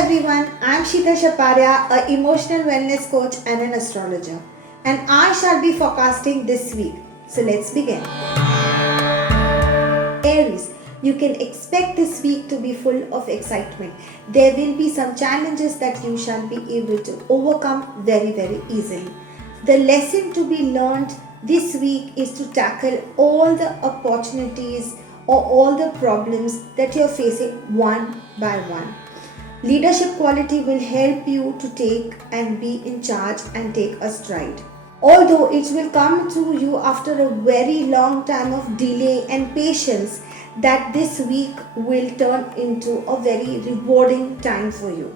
everyone, I'm Shita Shaparya, a emotional wellness coach and an astrologer, and I shall be forecasting this week. So let's begin. Aries, you can expect this week to be full of excitement. There will be some challenges that you shall be able to overcome very easily. The lesson to be learned this week is to tackle all the opportunities or all the problems that you're facing one by one. Leadership quality will help you to take and be in charge and take a stride. Although it will come to you after a very long time of delay and patience, that this week will turn into a very rewarding time for you.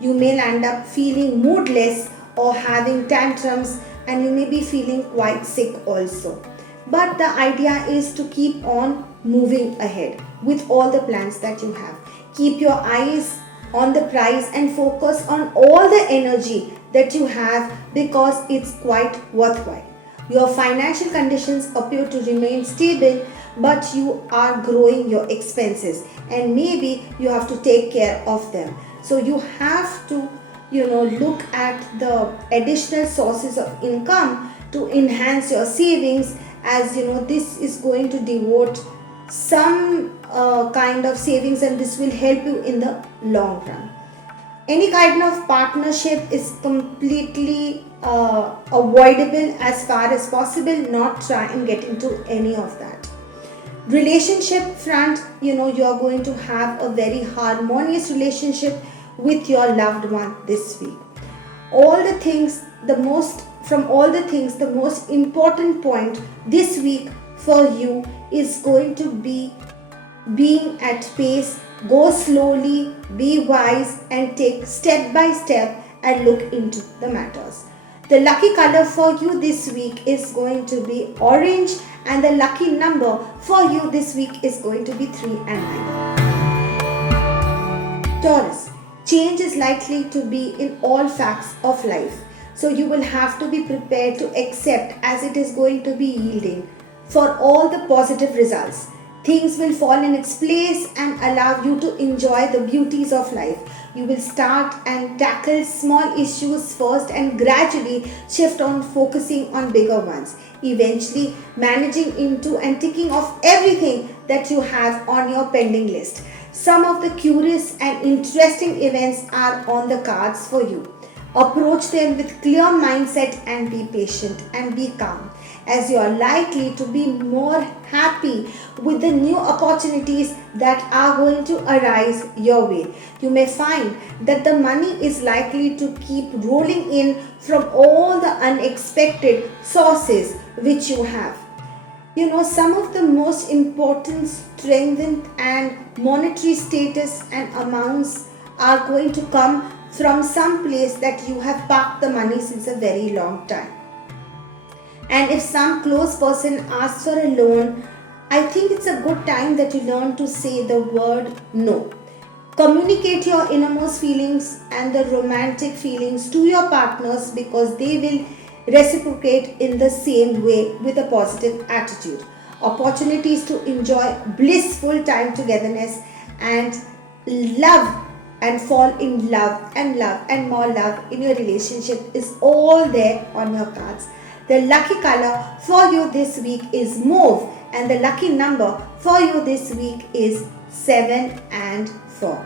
You may end up feeling moodless or having tantrums, and you may be feeling quite sick also. But the idea is to keep on moving ahead with all the plans that you have. Keep your eyes on the prize and focus on all the energy that you have because it's quite worthwhile. Your financial conditions appear to remain stable, but you are growing your expenses and maybe you have to take care of them. So you have to look at the additional sources of income to enhance your savings, as this is going to devote some kind of savings, and this will help you in the long run. Any kind of partnership is completely avoidable as far as possible. Not try and get into any of that. Relationship front, you are going to have a very harmonious relationship with your loved one this week. The most important point this week for you is going to be being at pace. Go slowly, be wise, and take step by step and look into the matters. The lucky color for you this week is going to be orange, and the lucky number for you this week is going to be 3 and 9. Taurus, change is likely to be in all facts of life. So you will have to be prepared to accept, as it is going to be yielding for all the positive results. Things will fall in its place and allow you to enjoy the beauties of life. You will start and tackle small issues first and gradually shift on focusing on bigger ones. Eventually managing into and ticking off everything that you have on your pending list. Some of the curious and interesting events are on the cards for you. Approach them with clear mindset and be patient and be calm, as you are likely to be more happy with the new opportunities that are going to arise your way. You may find that the money is likely to keep rolling in from all the unexpected sources which you have. Some of the most important strengthened and monetary status and amounts are going to come from some place that you have parked the money since a very long time. And if some close person asks for a loan, I think it's a good time that you learn to say the word no. Communicate your innermost feelings and the romantic feelings to your partners, because they will reciprocate in the same way with a positive attitude. Opportunities to enjoy blissful time togetherness and love and fall in love and more love in your relationship is all there on your cards. The lucky color for you this week is mauve, and the lucky number for you this week is 7 and 4.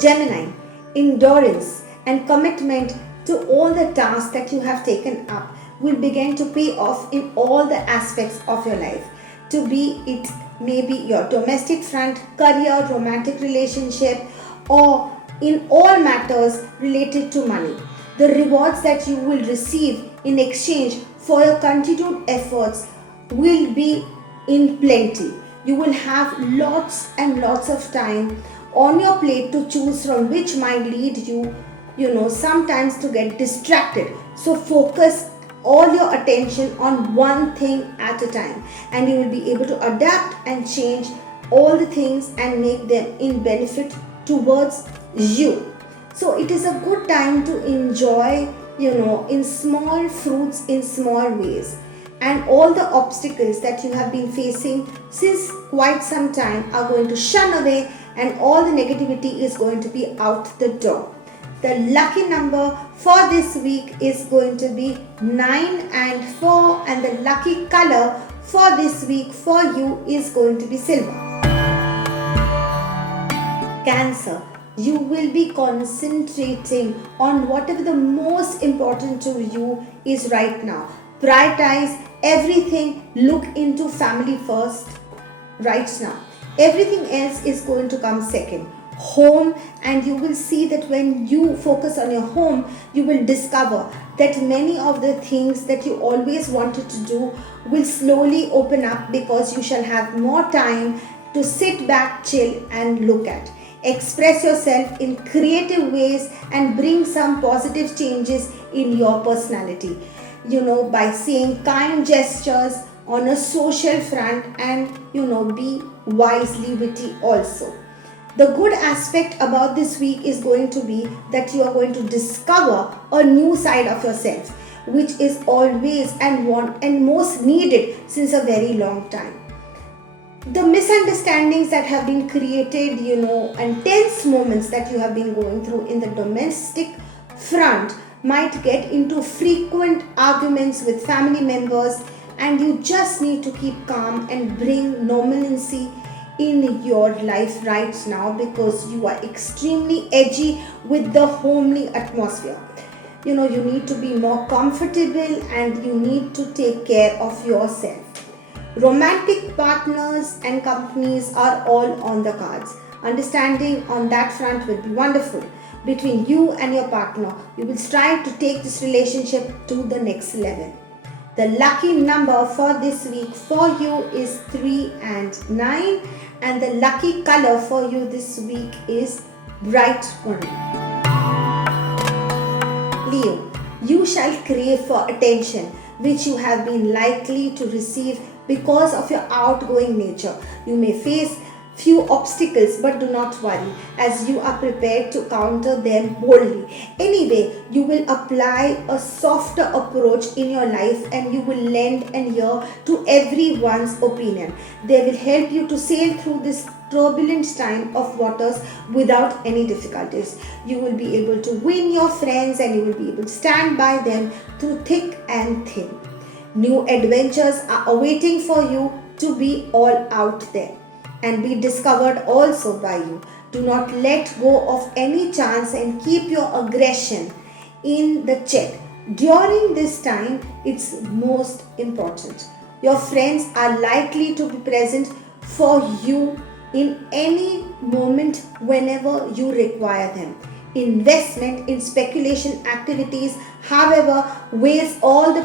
Gemini, endurance and commitment to all the tasks that you have taken up will begin to pay off in all the aspects of your life. To be it maybe your domestic front, career, romantic relationship, or in all matters related to money. The rewards that you will receive in exchange for your continued efforts will be in plenty. You will have lots and lots of time on your plate to choose from, which might lead you, sometimes to get distracted. So focus all your attention on one thing at a time, and you will be able to adapt and change all the things and make them in benefit towards you. So it is a good time to enjoy, in small fruits, in small ways. And all the obstacles that you have been facing since quite some time are going to shun away, and all the negativity is going to be out the door. The lucky number for this week is going to be 9 and 4, and the lucky color for this week for you is going to be silver. Cancer, you will be concentrating on whatever the most important to you is right now. Prioritize everything, look into family first right now. Everything else is going to come second. Home, and you will see that when you focus on your home, you will discover that many of the things that you always wanted to do will slowly open up, because you shall have more time to sit back, chill and look at. Express yourself in creative ways and bring some positive changes in your personality, by saying kind gestures on a social front, and be wisely witty also. The good aspect about this week is going to be that you are going to discover a new side of yourself, which is always and most needed since a very long time. The misunderstandings that have been created, and tense moments that you have been going through in the domestic front might get into frequent arguments with family members, and you just need to keep calm and bring normalcy in your life right now, because you are extremely edgy with the homely atmosphere. You need to be more comfortable, and you need to take care of yourself. Romantic partners and companies are all on the cards. Understanding on that front will be wonderful. Between you and your partner, you will strive to take this relationship to the next level. The lucky number for this week for you is 3 and 9, and the lucky color for you this week is bright orange. Leo, you shall crave for attention, which you have been likely to receive because of your outgoing nature. You may face few obstacles, but do not worry, as you are prepared to counter them boldly. Anyway, you will apply a softer approach in your life, and you will lend an ear to everyone's opinion. They will help you to sail through this turbulent time of waters without any difficulties. You will be able to win your friends, and you will be able to stand by them through thick and thin. New adventures are awaiting for you to be all out there and be discovered also by you. Do not let go of any chance, and keep your aggression in the check. During this time, it's most important. Your friends are likely to be present for you in any moment whenever you require them. Investment in speculation activities, however, weighs all the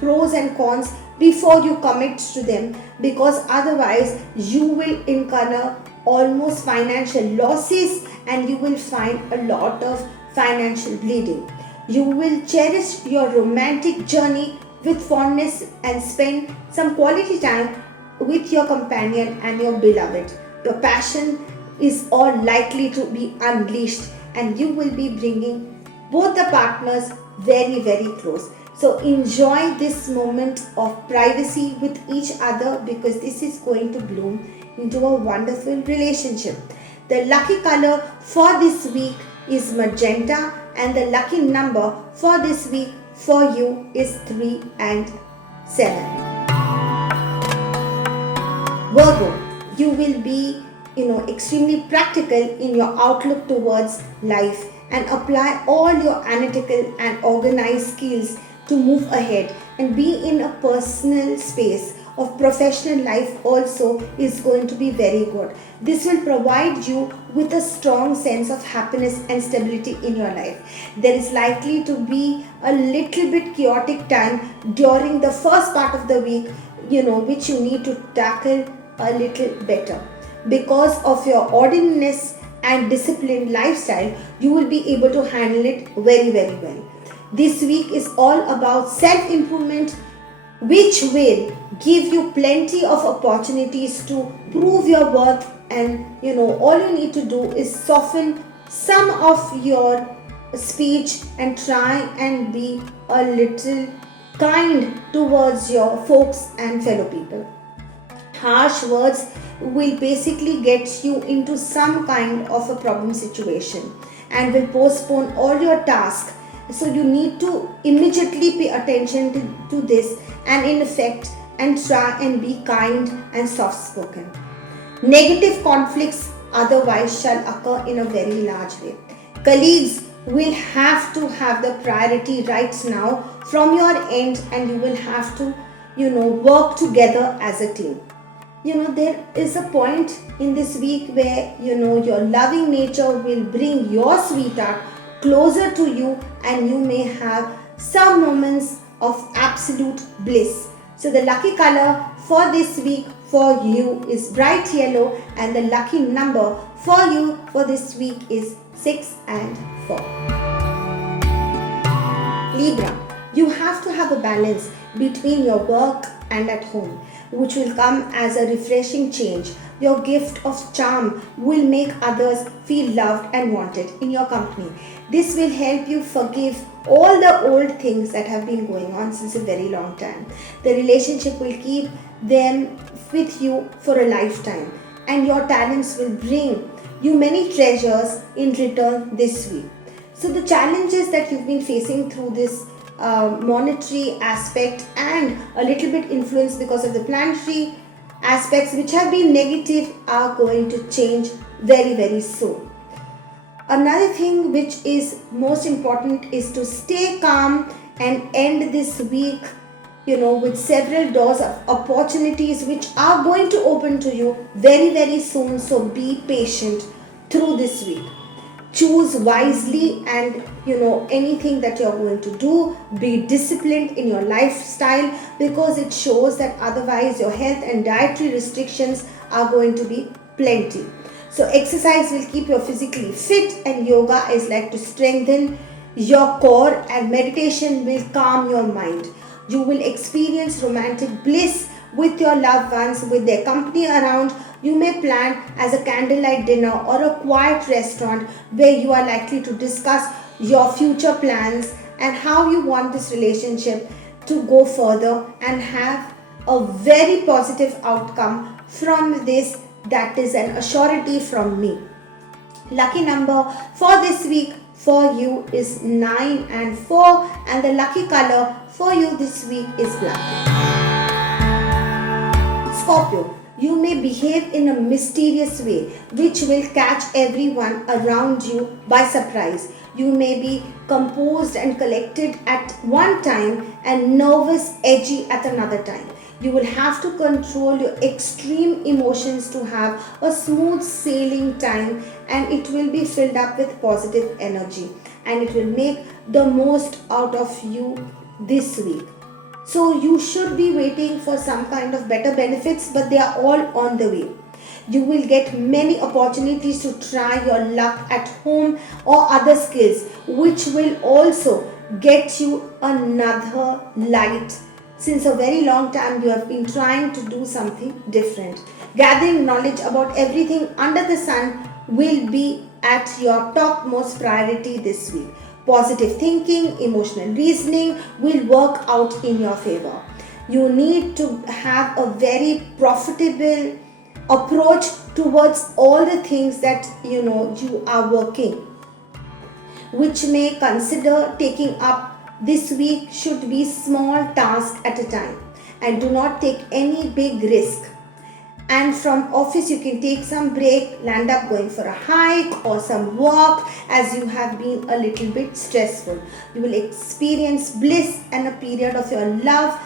pros and cons before you commit to them, because otherwise you will incur almost financial losses, and you will find a lot of financial bleeding. You will cherish your romantic journey with fondness and spend some quality time with your companion and your beloved. Your passion is all likely to be unleashed, and you will be bringing both the partners very, very close. So enjoy this moment of privacy with each other, because this is going to bloom into a wonderful relationship. The lucky color for this week is magenta, and the lucky number for this week for you is 3 and 7. Virgo, you will be extremely practical in your outlook towards life, and apply all your analytical and organized skills to move ahead, and be in a personal space of professional life also is going to be very good. This will provide you with a strong sense of happiness and stability in your life. There is likely to be a little bit chaotic time during the first part of the week, which you need to tackle a little better. Because of your ordinariness and disciplined lifestyle, you will be able to handle it very, very well. This week is all about self-improvement, which will give you plenty of opportunities to prove your worth, and all you need to do is soften some of your speech and try and be a little kind towards your folks and fellow people. Harsh words will basically get you into some kind of a problem situation and will postpone all your tasks. So you need to immediately pay attention to this, and in effect, and try and be kind and soft spoken. Negative conflicts otherwise shall occur in a very large way. Colleagues will have to have the priority right now from your end, and you will have to, work together as a team. There is a point in this week where, your loving nature will bring your sweetheart closer to you, and you may have some moments of absolute bliss. So the lucky color for this week for you is bright yellow, and the lucky number for you for this week is 6 and 4. Libra, you have to have a balance between your work and at home, which will come as a refreshing change. Your gift of charm will make others feel loved and wanted in your company. This will help you forgive all the old things that have been going on since a very long time. The relationship will keep them with you for a lifetime, and your talents will bring you many treasures in return this week. So the challenges that you've been facing through this monetary aspect and a little bit influenced because of the planetary aspects which have been negative are going to change very, very soon. Another thing which is most important is to stay calm and end this week, with several doors of opportunities which are going to open to you very, very soon. So be patient through this week. Choose wisely, and anything that you're going to do, be disciplined in your lifestyle, because it shows that otherwise your health and dietary restrictions are going to be plenty. So exercise will keep you physically fit, and yoga is like to strengthen your core, and meditation will calm your mind. You will experience romantic bliss with your loved ones, with their company around. You may plan as a candlelight dinner or a quiet restaurant where you are likely to discuss your future plans and how you want this relationship to go further, and have a very positive outcome from this. That is an assurity from me. Lucky number for this week for you is 9 and 4, and the lucky color for you this week is black. Scorpio, you may behave in a mysterious way which will catch everyone around you by surprise. You may be composed and collected at one time and nervous, edgy at another time. You will have to control your extreme emotions to have a smooth sailing time, and it will be filled up with positive energy, and it will make the most out of you this week. So you should be waiting for some kind of better benefits, but they are all on the way. You will get many opportunities to try your luck at home or other skills, which will also get you another light. Since a very long time you have been trying to do something different. Gathering knowledge about everything under the sun will be at your topmost priority this week. Positive thinking, emotional reasoning will work out in your favor. You need to have a very profitable approach towards all the things that you are working, which may consider taking up this week should be small tasks at a time, and do not take any big risk. And from office you can take some break, land up going for a hike or some walk, as you have been a little bit stressful. You will experience bliss and a period of your love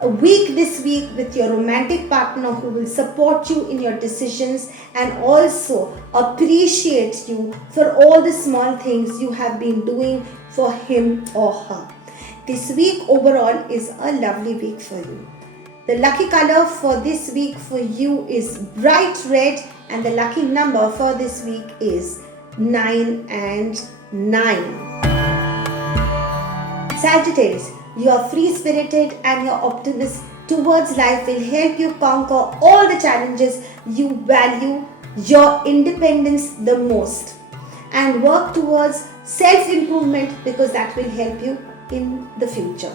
a week this week with your romantic partner, who will support you in your decisions and also appreciate you for all the small things you have been doing for him or her. This week overall is a lovely week for you. The lucky color for this week for you is bright red, and the lucky number for this week is 9 and 9. Sagittarius, you are free-spirited and your optimism towards life will help you conquer all the challenges. You value your independence the most and work towards self-improvement, because that will help you in the future.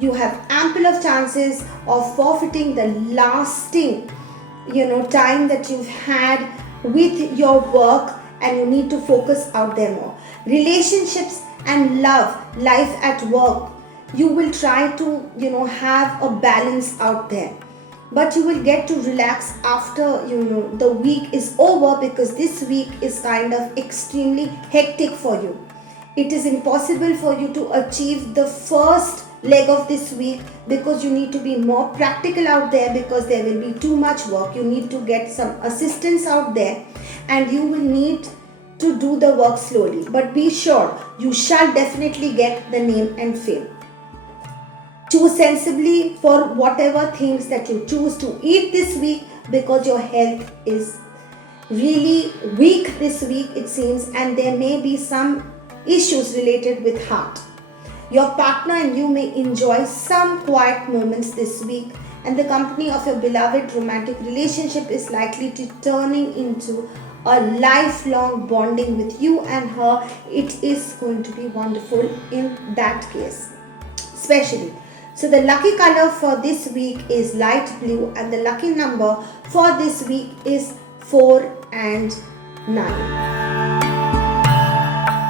You have ample of chances of forfeiting the lasting time that you've had with your work, and you need to focus out there more. Relationships and love, life at work, you will try to have a balance out there, but you will get to relax after the week is over, because this week is kind of extremely hectic for you. It is impossible for you to achieve the first leg of this week, because you need to be more practical out there, because there will be too much work. You need to get some assistance out there, and you will need to do the work slowly, but be sure you shall definitely get the name and fame. Choose sensibly for whatever things that you choose to eat this week, because your health is really weak this week, it seems, and there may be some issues related with heart. Your partner and you may enjoy some quiet moments this week, and the company of your beloved romantic relationship is likely to turning into a lifelong bonding with you and her. It is going to be wonderful in that case, especially. So the lucky color for this week is light blue, and the lucky number for this week is 4 and 9.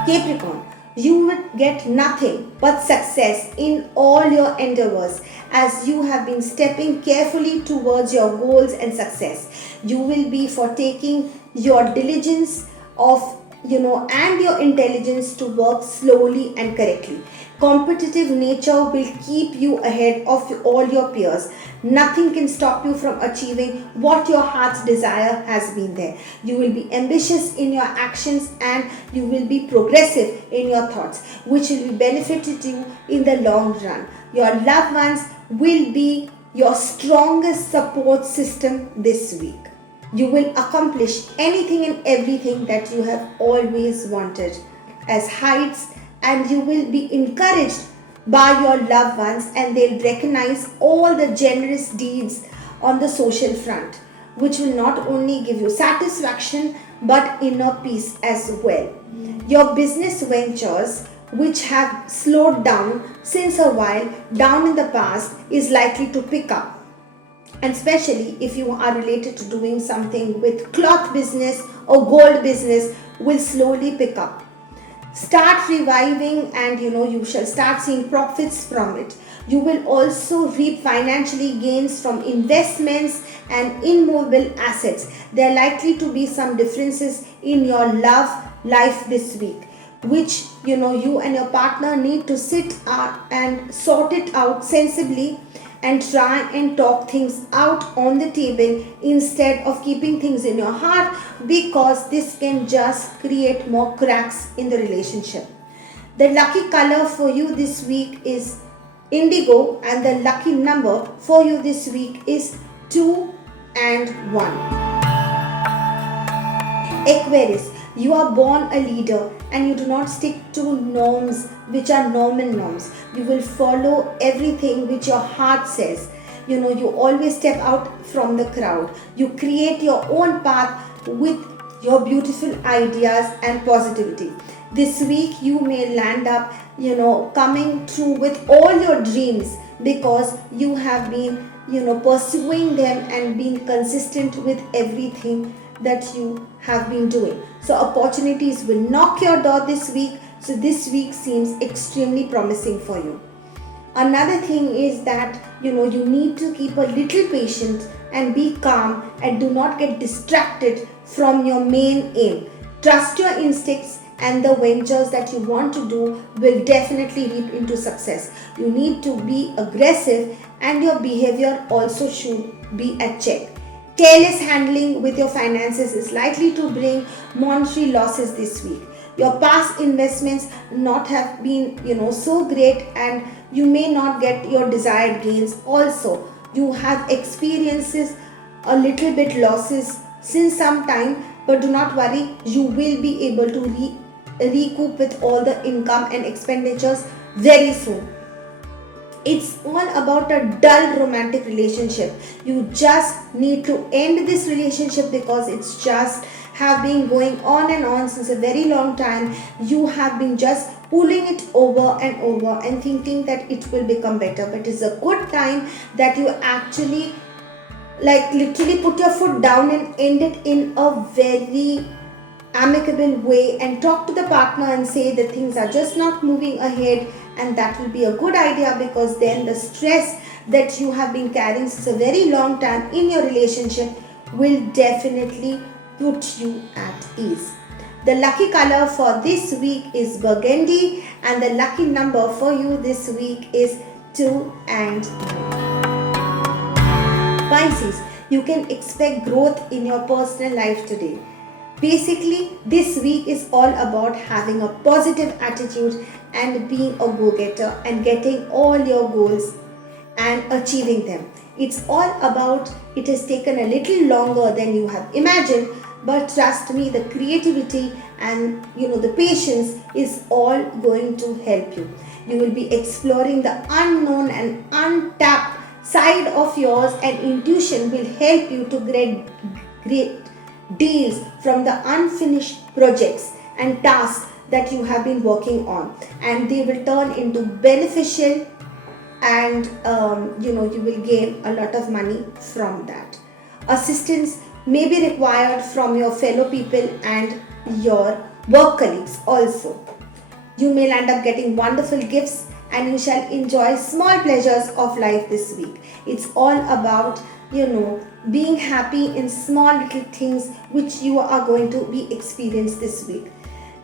Capricorn, you will get nothing but success in all your endeavors, as you have been stepping carefully towards your goals and success. You will be for taking your diligence of and your intelligence to work slowly and correctly. Competitive nature will keep you ahead of all your peers. Nothing can stop you from achieving what your heart's desire has been there. You will be ambitious in your actions, and you will be progressive in your thoughts, which will be benefited you in the long run. Your loved ones will be your strongest support system this week. You will accomplish anything and everything that you have always wanted as heights, and you will be encouraged by your loved ones, and they'll recognize all the generous deeds on the social front, which will not only give you satisfaction but inner peace as well. Your business ventures, which have slowed down since a while down in the past, is likely to pick up, and especially if you are related to doing something with cloth business or gold business, will slowly pick up. Start reviving, and you shall start seeing profits from it. You will also reap financially gains from investments and immovable assets. There are likely to be some differences in your love life this week, which you and your partner need to sit and sort it out sensibly, and try and talk things out on the table instead of keeping things in your heart, because this can just create more cracks in the relationship. The lucky color for you this week is indigo, and the lucky number for you this week is 2 and 1. Aquarius, you are born a leader, and you do not stick to norms which are normal norms. You will follow everything which your heart says. You always step out from the crowd. You create your own path with your beautiful ideas and positivity. This week you may land up, coming through with all your dreams, because you have been, pursuing them and being consistent with everything that you have been doing. So opportunities will knock your door this week. So this week seems extremely promising for you. Another thing is that you need to keep a little patient and be calm, and do not get distracted from your main aim. Trust your instincts, and the ventures that you want to do will definitely lead into success. You need to be aggressive, and your behavior also should be at check. Careless handling with your finances is likely to bring monetary losses this week. Your past investments not have been, so great, and you may not get your desired gains. Also, you have experiences a little bit losses since some time, but do not worry, you will be able to recoup with all the income and expenditures very soon. It's all about a dull romantic relationship. You just need to end this relationship, because it's just have been going on and on since a very long time. You have been just pulling it over and over and thinking that it will become better, but it's a good time that you actually like literally put your foot down and end it in a very amicable way, and talk to the partner and say that things are just not moving ahead, and that will be a good idea, because then the stress that you have been carrying since a very long time in your relationship will definitely put you at ease. The lucky color for this week is burgundy, and the lucky number for you this week is 2 and 9. Pisces, you can expect growth in your personal life today. Basically, this week is all about having a positive attitude and being a go-getter and getting all your goals and achieving them. It's all about, it has taken a little longer than you have imagined, but trust me, the creativity and the patience is all going to help you. You will be exploring the unknown and untapped side of yours, and intuition will help you to great deals from the unfinished projects and tasks that you have been working on, and they will turn into beneficial, and you will gain a lot of money from that. Assistance may be required from your fellow people and your work colleagues also. You may end up getting wonderful gifts, and you shall enjoy small pleasures of life this week. It's all about being happy in small little things which you are going to be experienced this week.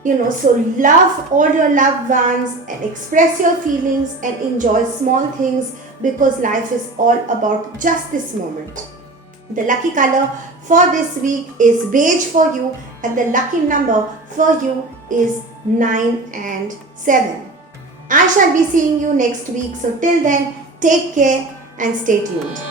So love all your loved ones and express your feelings and enjoy small things, because life is all about just this moment. The lucky color for this week is beige for you, and the lucky number for you is 9 and 7. I shall be seeing you next week. So till then, take care and stay tuned.